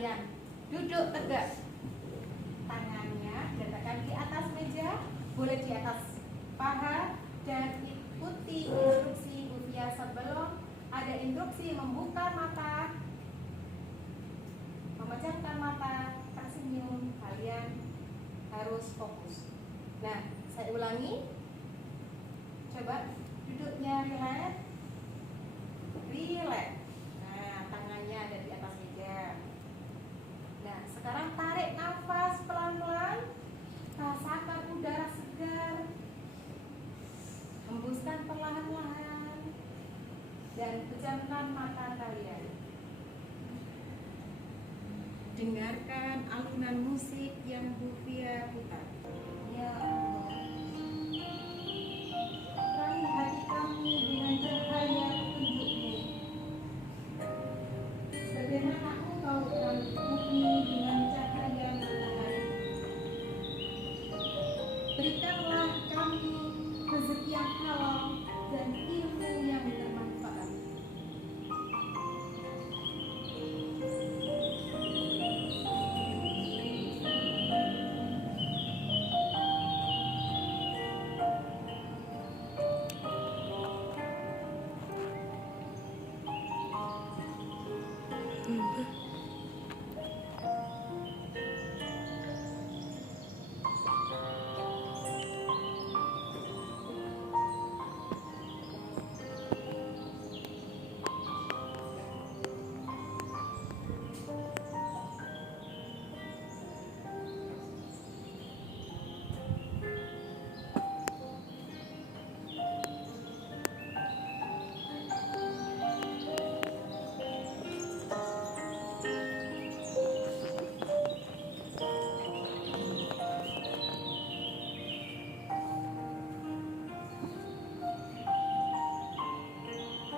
kalian duduk tegak. Tangannya diletakkan di atas meja, boleh di atas paha, dan ikuti instruksi Bu Fia. Sebelum ada instruksi membuka mata, memejamkan mata, tersenyum, kalian harus fokus. Nah, saya ulangi. Coba duduknya relax. Relax. Nah, tangannya ada di atas meja. Nah, sekarang tarik nafas pelan-pelan. Rasakan udara segar. Hembuskan perlahan-lahan. Dan pejamkan mata kalian. Dengarkan alunan musik yang Bu Fia putar. Ya Allah, raih hati kami dengan cahaya petunjuk-Mu. Sebagaimana Engkau telah kami dengan cahaya matahari. Berikanlah kami rezeki yang halal dan ilmu yang bermanfaat.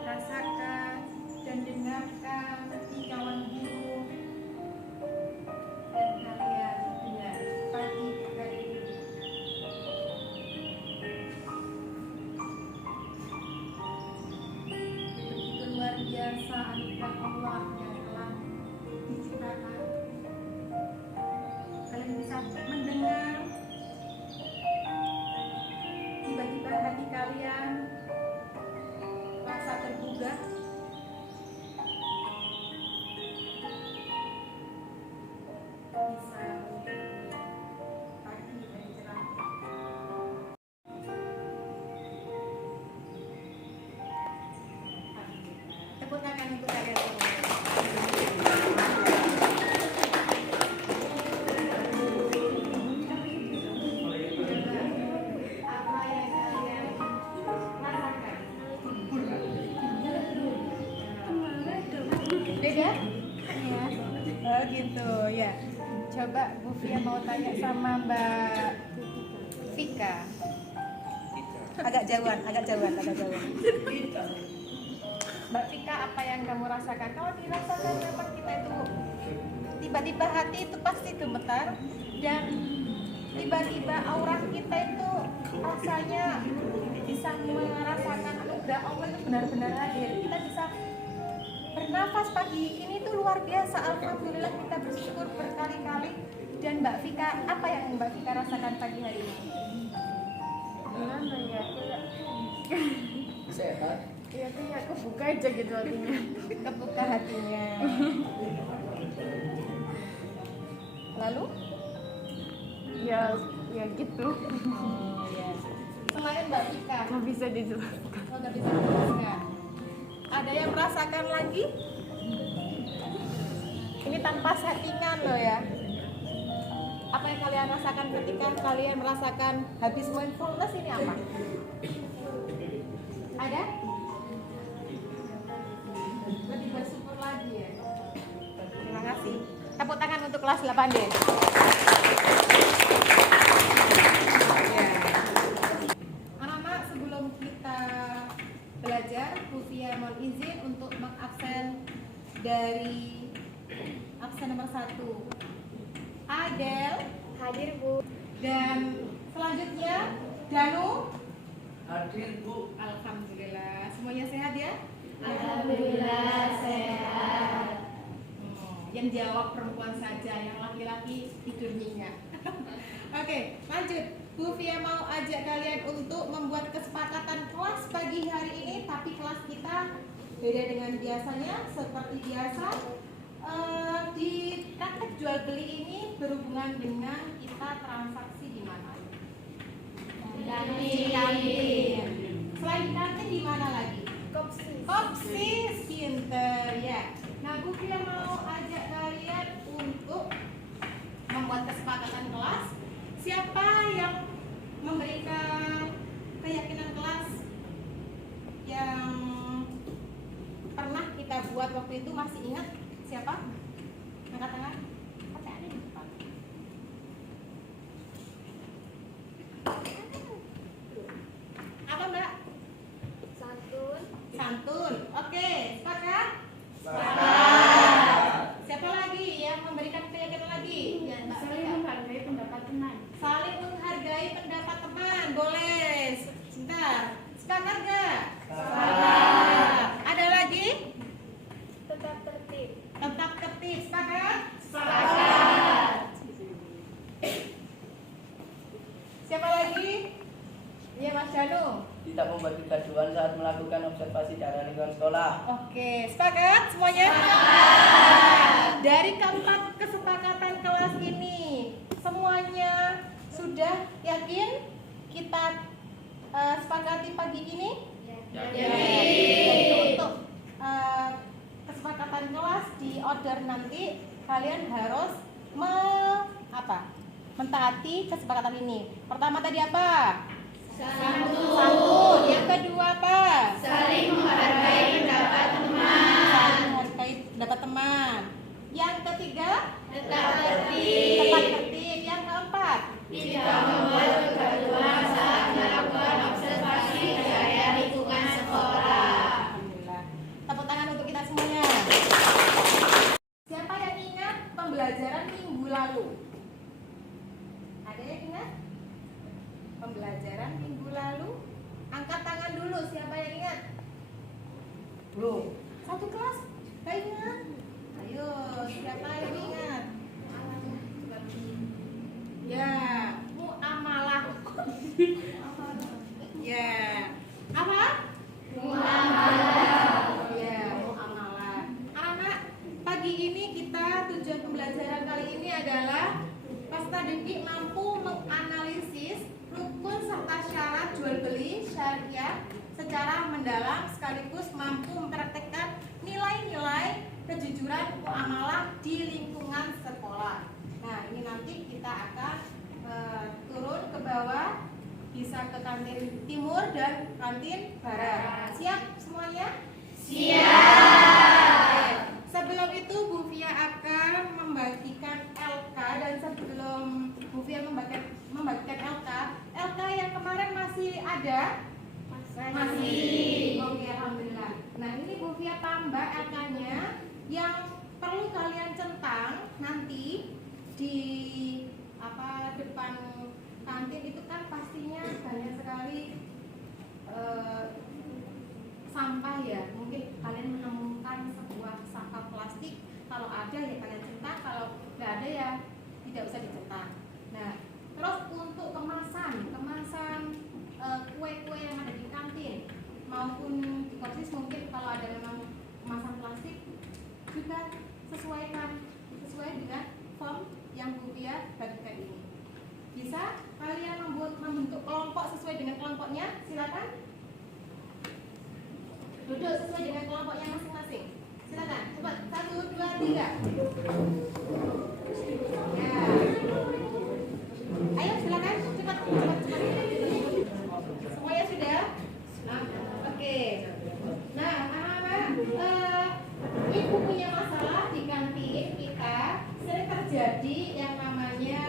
Rasakan dan dengarkan kicauan burung, dan kalian dengar pagi hari ini. Begitu luar biasa anugerah Allah yang telah diciptakan. Kalian bisa mendengar, tiba-tiba hati kalian rasa tergugah. Bisa pagi dan cerah. Tepuk tangan untuk kalian semua. Apa yang kalian rasakan? Beda? Iya. Oh gitu ya. Coba Bu Fia mau tanya sama Mbak Vika. Agak jauhan. Mbak Vika, apa yang kamu rasakan? Kalau dirasakan memang kita itu tiba-tiba hati itu pasti gemetar, dan tiba-tiba aura kita itu rasanya bisa merasakan anugerah Allah itu benar-benar hadir. Kita bisa bernafas pagi ini tuh luar biasa. Alhamdulillah, kita bersyukur berkali-kali. Dan Mbak Vika, apa yang Mbak Vika rasakan pagi hari ini? Gimana ya, Sehat. ya kayak kebuka aja gitu hatinya. Kebuka hatinya. Lalu? Ya gitu. Oh ya. Selain Mbak Vika, Nggak bisa dijelaskan. oh, nggak bisa dijelaskan. Ada yang merasakan lagi? Ini tanpa settingan loh ya. Apa yang kalian rasakan ketika kalian merasakan habis mindfulness ini apa? Ada? Lebih bersyukur lagi ya. Terima kasih. Tepuk tangan untuk kelas 8D. Ya. Anak-anak, sebelum kita belajar, Bu Fia mohon izin untuk mengabsen dari absen nomor 1. Adel Hadir Bu. dan selanjutnya Danu. Hadir Bu. Alhamdulillah, semuanya sehat ya? Alhamdulillah sehat. yang jawab perempuan saja, yang laki-laki tidur nyenyak. Oke, lanjut. Bu Fia mau ajak kalian untuk membuat kesepakatan kelas pagi hari ini, tapi kelas kita beda dengan biasanya. Seperti biasa, di praktek jual beli ini berhubungan dengan kita transaksi di mana? Di kantin. Selain di kantin di mana lagi? Kopsis, pinter ya. Nah, Bu Fia mau ajak kalian untuk membuat kesepakatan kelas. Siapa yang memberikan keyakinan kelas yang pernah kita buat waktu itu, masih ingat siapa? Angkat tangan. Ada di depan. Apa Mbak? Santun. Oke, sepakat? Sepakat. Siapa lagi yang memberikan keyakinan lagi? Ya, Mbak. Saling menghargai pendapat teman. Saling menghargai pendapat teman. Boleh. Sebentar. Sepakat nggak? Sepakat. Ada lagi? Tetap tertib. Tetap tertib. Sepakat? Sepakat. Siapa lagi? Iya, Mas Danu. Tidak membuat kegaduhan saat melakukan observasi daerah lingkungan sekolah. Oke, sepakat semuanya? Dari keempat kesepakatan kelas ini, semuanya sudah yakin kita sepakati pagi ini? Jadi untuk kesepakatan kelas di order nanti, kalian harus mentaati kesepakatan ini. Pertama tadi apa? Santun. Yang kedua apa? Saling menghargai pendapat teman. Saling menghargai pendapat teman. Yang ketiga? Tetap tertib. Tepat tertib. Yang keempat? Tidak membuat kegaduhan saat melakukan observasi area lingkungan sekolah. Alhamdulillah. Tepuk tangan untuk kita semuanya. Siapa yang ingat pembelajaran minggu lalu? Ada yang ingat? Pembelajaran minggu lalu? Angkat tangan dulu, siapa yang ingat? Belum. Satu kelas? Gak ingat? Ayo, siapa yang ingat? Ya, muamalah. Ya, apa? Muamalah. Ya, muamalah. Anak, pagi ini tujuan pembelajaran kali ini adalah peserta didik mampu menganalisis rukun serta syarat jual beli syariah secara mendalam, sekaligus mampu mempraktekkan nilai-nilai kejujuran muamalah di lingkungan sekolah. Nah, ini nanti kita akan turun ke bawah, bisa ke kantin timur dan kantin barat. Siap semuanya? Siap. Sebelum itu Bu Fia akan membagikan LK, dan sebelum Bu Fia membagikan LK yang kemarin masih ada? Masih. Oke, alhamdulillah. Nah, ini Bu Fia tambah LK-nya yang perlu kalian centang nanti di depan kantin. Itu kan pastinya banyak sekali sampah ya. Mungkin kalian menemukan sebuah sampah plastik. Kalau ada ya kalian centang, kalau nggak ada ya tidak usah dicetak. Nah, terus untuk kemasan kue-kue yang ada di kantin maupun di kopsis, mungkin kalau ada memang kemasan plastik juga sesuai dengan form yang Bu Fia bagikan ini. Bisa kalian membentuk kelompok sesuai dengan kelompoknya, silakan. Duduk sesuai dengan kelompoknya masing-masing. Silakan, cepat. 1, 2, 3. Ya. Ayo silakan, cepat. Semuanya sudah? Oke. Nah, anak-anak, ibu punya masalah di kantin kita. Sering terjadi yang namanya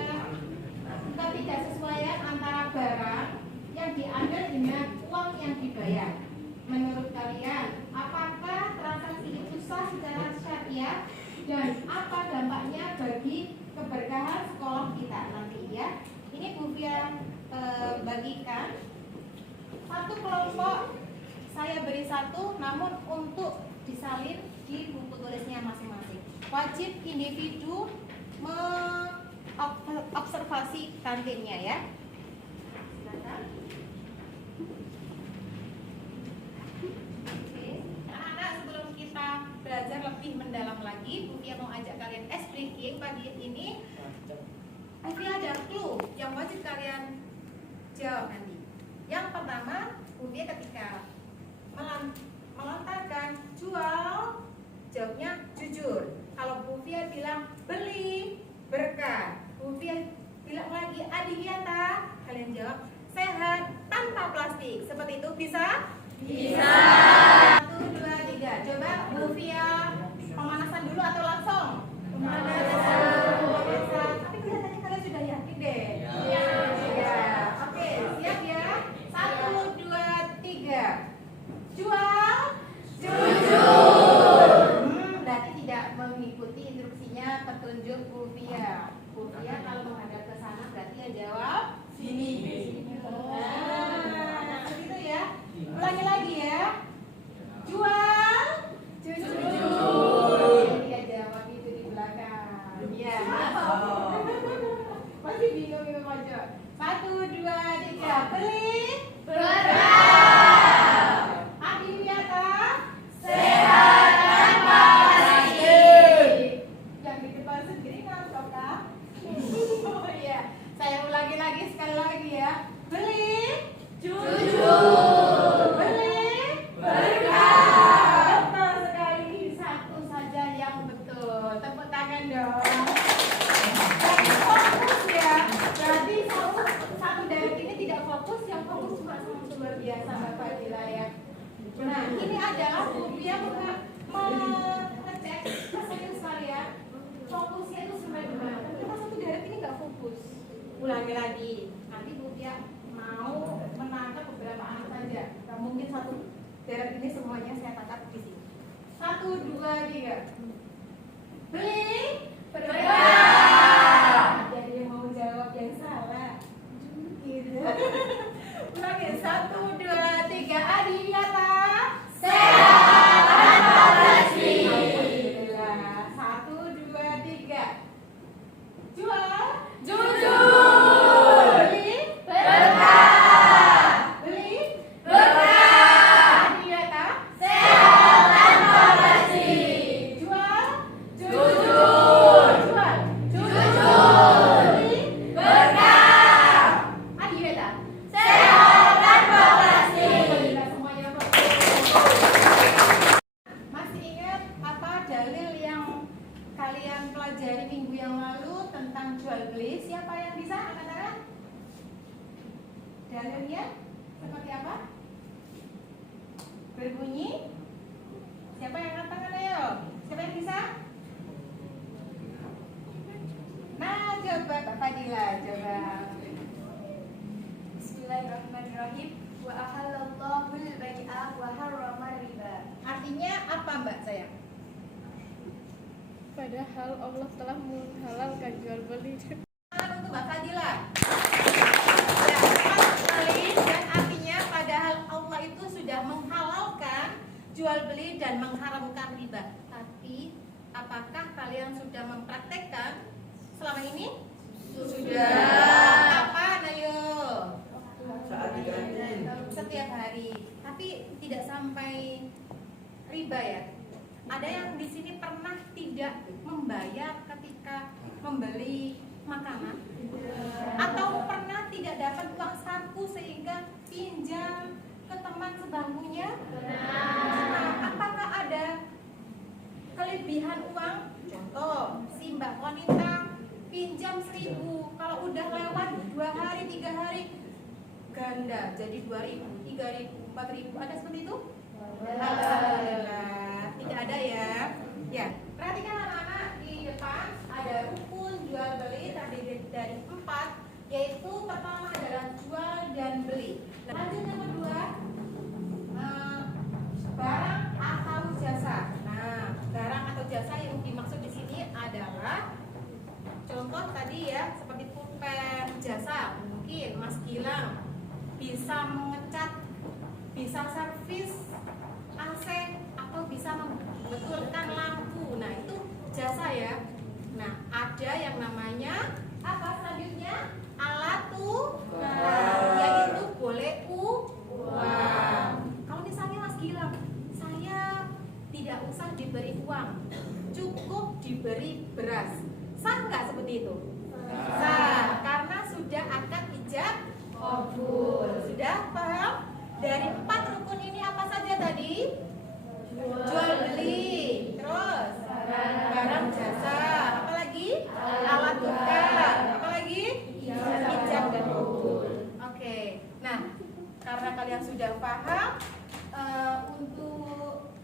ketidaksesuaian antara barang yang diambil dengan uang yang dibayar. Menurut kalian, apakah transaksi itu sah secara syariah dan apa dampaknya bagi keberkahan sekolah kita nanti ya? Ini Bu Fia bagikan satu kelompok, saya beri satu, namun untuk disalin di buku tulisnya masing-masing. wajib individu mengobservasi kantinnya ya. Silakan. Oke. Anak-anak, sebelum kita belajar lebih mendalam lagi, Bu Fia mau ajak kalian ice breaking pagi ini. Bu Fia ada clue yang wajib kalian jawab nanti. Yang pertama, Bu Fia ketika melontarkan jual, jawabnya jujur. Kalau Bu Fia bilang beli, berkah. Bu Fia bilang lagi adihyata, kalian jawab sehat tanpa plastik. Seperti itu bisa? Bisa. 1, 2, 3. Coba Bu Fia pemanasan dulu atau langsung? Pemanasan. Tapi kelihatannya kalian sudah yakin deh. Ya. Oke, siap ya. 1, 2, 3. Jual, jujur. Berarti tidak mengikuti instruksinya petunjuk Bu Fia. Bu Fia kalau menghadap ke sana berarti ya jawab sini. Nah, begitu ya. Ulangi lagi ya. Jual, jujur. Dia jawab itu di belakang. Ya. Masih bingung aja. 1, 2, 3. Beli, berkah. Adihyata, sehat tanpa plastik. Yang di depan sendiri ngantuk kah? Oh iya. Saya ulangi lagi sekali lagi ya. Beli, jujur. Beli, berkah. Betul sekali. Satu saja yang betul. Tepuk tangan dong. Jadi fokus ya. Berarti satu dari ini tidak fokus, yang fokus cuma luar biasa Bapak Dila ya. Nah, ini adalah Bu Fia mengecek serius kalian. Fokusnya itu sampai di mana? Kita satu deret ini nggak fokus. Ulangi lagi. Nanti Bu Fia mau menangkap beberapa anak saja. Gak mungkin satu deret ini semuanya saya tangkap di sini. 1, 2, 3. Beli, berkah. Jadi yang mau jawab yang salah. Gitu. Ulangi. 1, 2, 3. Adihyata, sehat tanpa plastik. Alhamdulillah. 1, 2, 3. Jual, jujur. Beli, berkah. Beli, berkah. Adihyata, sehat tanpa plastik. Jual, jujur. Jual, jujur. Beli, berkah. Adihyata, sehat tanpa plastik. Alhamdulillah, semuanya fokus. Masih ingat apa dalil yang kalian pelajari minggu yang lalu tentang jual beli? Siapa yang bisa angkat tangan? Dalilnya seperti apa? Berbunyi? Siapa yang angkat tangan, ayo? Siapa yang bisa? Nah, coba Mbak Fadila, coba. Bismillahirrahmanirrahim. Wa ahallallahu al-bai'a wa harrama riba. Artinya apa Mbak sayang? Padahal Allah telah menghalalkan jual beli. Untuk Mbak Fadila. Ya, tepat sekali. Dan artinya padahal Allah itu sudah menghalalkan jual beli dan mengharamkan riba. Tapi apakah kalian sudah mempraktekkan selama ini? Sudah. Kapan ayo? Saat di kantin. Setiap hari. Tapi tidak sampai riba ya. Ada yang di sini pernah tidak membayar ketika membeli makanan? Atau pernah tidak dapat uang saku sehingga pinjam ke teman sebangkunya? Nah, apakah ada kelebihan uang? Contoh, si mbak wanita pinjam 1.000, kalau udah lewat 2 hari, 3 hari ganda jadi 2.000, 3.000, 4.000. Ada seperti itu? Alhamdulillah, tidak ada ya. Ya, perhatikan anak-anak, di depan ada rukun jual beli terdiri dari 4, yaitu pertama adalah jual dan beli. Lanjut yang kedua, barang atau jasa. Nah, barang atau jasa yang dimaksud di sini adalah contoh tadi ya, seperti pulpen, jasa, mungkin Mas Gilang bisa mengecat, bisa servis AC, atau bisa membetulkan lampu. Nah, itu jasa ya. Nah, ada yang namanya apa selanjutnya? Alat tukar, yaitu boleh uang. Kalau misalnya Mas Gilang, saya tidak usah diberi uang, cukup diberi beras, sah nggak seperti itu? Sah, karena sudah akad ijab kabul. Sudah paham? Dari 4 rukun ini apa saja tadi? Jual beli, terus barang jasa, apa lagi? Alat tukar, apa lagi? Ijab dan kabul. Oke, nah karena kalian sudah paham, untuk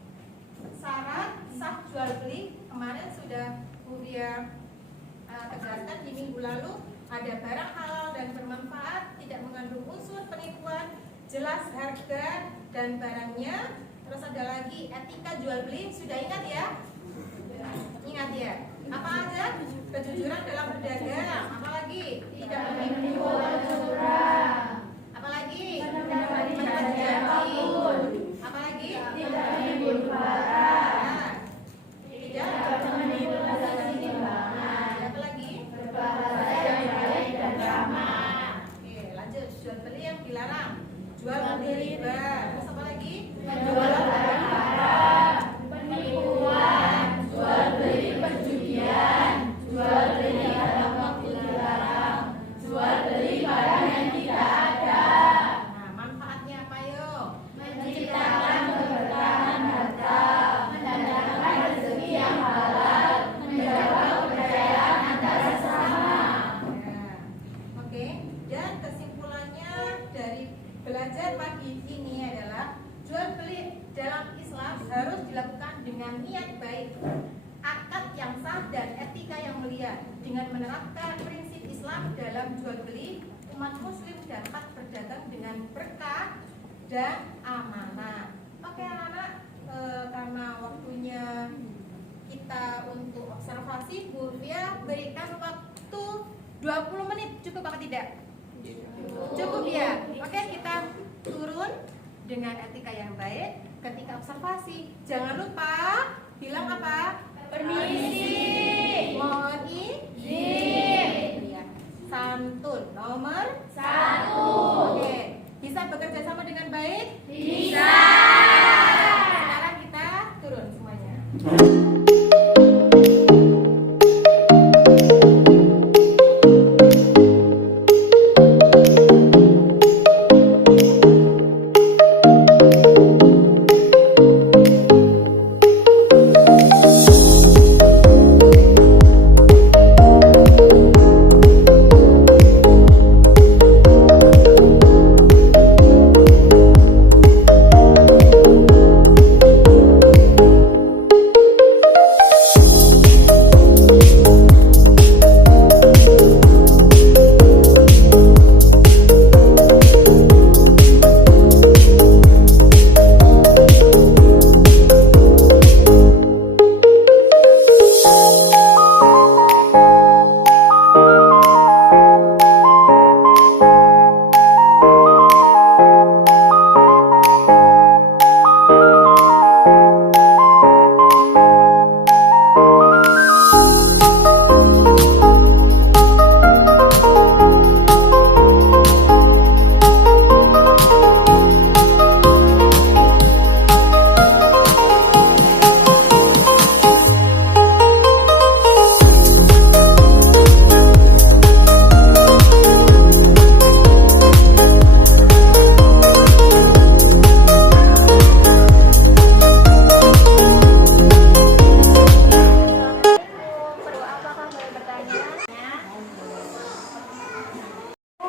syarat sah jual beli kemarin sudah Buya tegaskan di minggu lalu. Ada barang halal dan bermanfaat, tidak mengandung unsur penipuan, jelas harga dan barangnya. Terus ada lagi etika jual beli, sudah ingat ya? Ingat ya? Apa aja? Kejujuran dalam berdagang. Apa lagi? Tidak menipu dan curang. Apa lagi? Menepati janji. Apa lagi? Tidak menipu barang. Tidak menipu dan timbangan. Apa lagi? Berbahasa yang baik dan ramah. Oke, lanjut. Jual beli yang dilarang. Jual beli riba. Terus apa lagi? Jual barang haram, penipuan, jual beli perjudian, jual beli barang waktu dilarang, jual beli barang yang tidak ada. Nah, manfaatnya apa yuk? Menciptakan keberkahan harta, mendatangkan rezeki yang halal, menjaga kepercayaan antara sesama. Ya. Oke, dan kesimpulannya dari belajar pagi ini adalah jual beli dalam Islam harus dilakukan dengan niat baik, akad yang sah dan etika yang mulia. Dengan menerapkan prinsip Islam dalam jual beli, umat muslim dapat berdagang dengan berkah dan amanah. Oke anak-anak, karena waktunya kita untuk observasi, Bu Fia berikan waktu 20 menit, cukup apa tidak? Cukup ya. Oke, kita turun dengan etika yang baik ketika observasi. Jangan lupa bilang apa? Permisi. Mohon izin. Ya. Santun. Nomor 1. Oke. Bisa bekerja sama dengan baik? Bisa. Sekarang kita turun semuanya.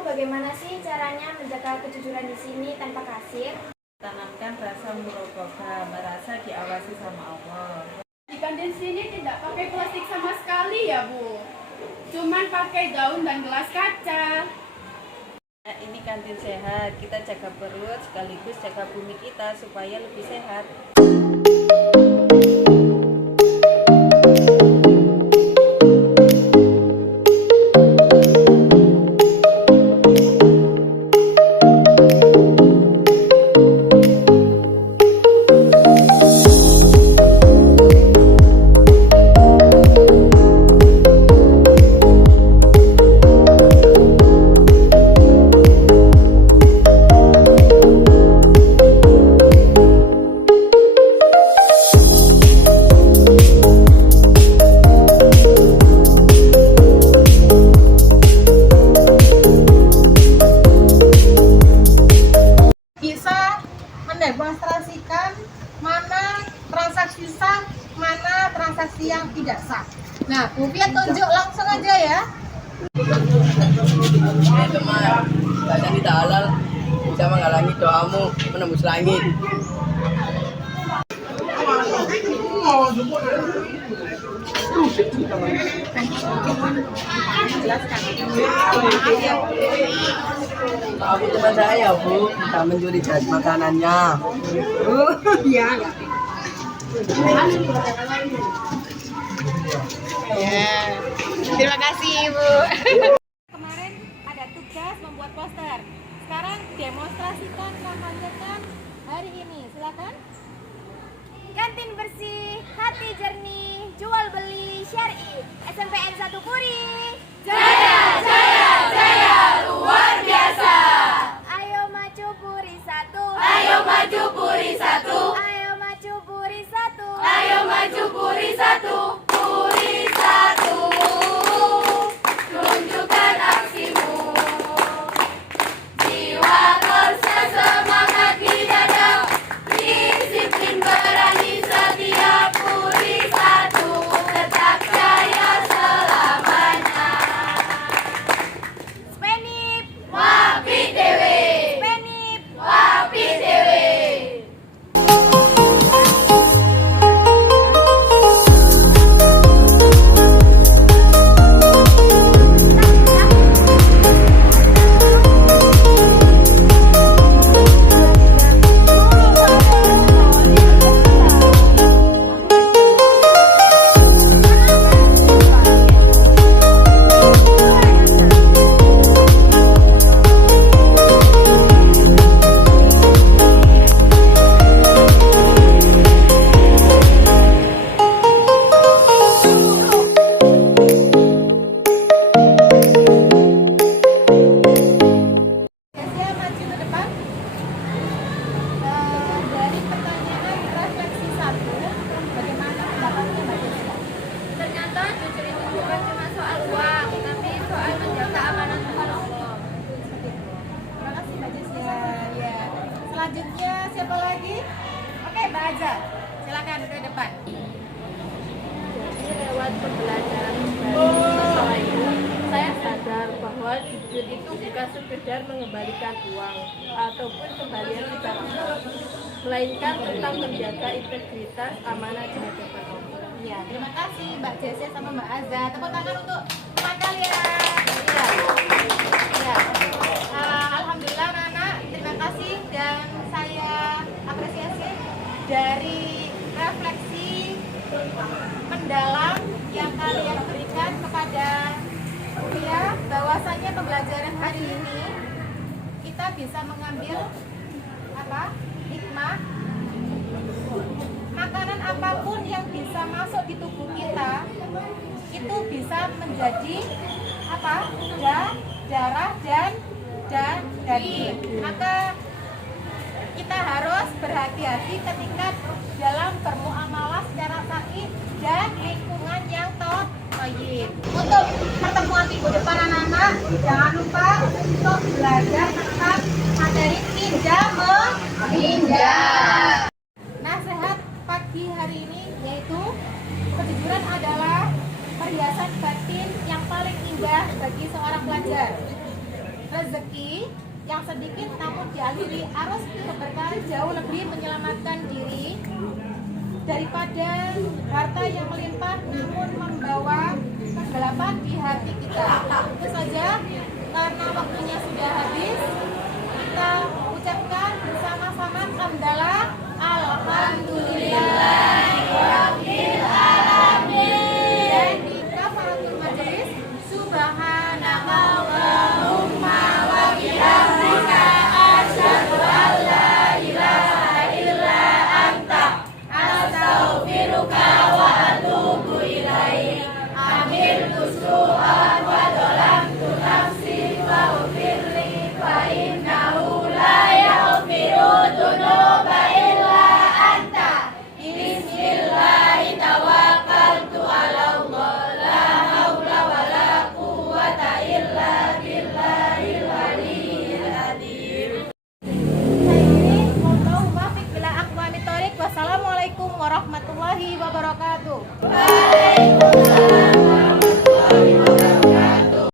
Bagaimana sih caranya menjaga kejujuran di sini tanpa kasir? Tanamkan rasa muraqabah, merasa diawasi sama Allah. Di kantin sini tidak pakai plastik sama sekali ya Bu. Cuman pakai daun dan gelas kaca. Nah, ini kantin sehat, kita jaga perut sekaligus jaga bumi kita supaya lebih sehat. teman, badan tidak halal bisa menghalangi doamu menembus langit. Aku teman saya, Bu, tidak mencuri makanannya. Terima kasih Ibu. Kemarin ada tugas membuat poster. Sekarang demonstrasikan kampanye hari ini. Silakan. Kantin bersih, hati jernih, jual beli syar'i. SMPN 1 Puri. Jaya, jaya, jaya, luar biasa. Ayo maju Puri 1. Ayo maju Puri 1. Ayo maju Puri 1. Ayo maju Puri 1. Puri 1. Tunjukkan aksimu. Jiwa korsa semangat di dada. Disiplin berani setia Puri 1. Tetap jaya selamanya. Spenip, Wapi dewe. Spenip. Wapi dewe. Saya maju ke depan. Dari pertanyaan refleksi 1, bagaimana pendapatnya Mbak Jessica? Ternyata jujur itu bukan cuma soal uang, tapi soal menjaga amanah Tuhan Allah. Terima kasih Mbak Jessica. Ya. Selanjutnya siapa lagi? Oke, Mbak Aza. Silakan ke depan. Jadi lewat pembelajaran masalah itu, saya sadar bahwa jujur itu bukan sekedar mengembalikan uang ataupun kembalian secara uang, melainkan tentang menjaga integritas amanah di hadapan Allah. Ya, terima kasih Mbak Jessica sama Mbak Aza. Tepuk tangan untuk teman kalian. Ya. Ya. Alhamdulillah anak-anak, terima kasih dan saya apresiasi dari refleksi mendalam yang kalian berikan kepada kuliah, bahwasanya pembelajaran hari ini kita bisa mengambil apa? Hikmah. Makanan apapun yang bisa masuk di tubuh kita itu bisa menjadi apa? Darah dan daging. Maka kita harus berhati-hati ketika dalam bermuamalah secara syar'i dan lingkungan yang thayyib. Untuk pertemuan minggu depan anak-anak, jangan lupa untuk belajar tentang materi pinjam meminjam. Nasihat pagi hari ini yaitu kejujuran adalah perhiasan batin yang paling indah bagi seorang pelajar. Rezeki yang sedikit namun diakhiri arus keberkahan jauh lebih menyelamatkan diri daripada harta yang melimpah namun membawa kegelapan di hati kita. Itu saja, karena waktunya sudah habis, kita ucapkan bersama-sama hamdalah alhamdulillah.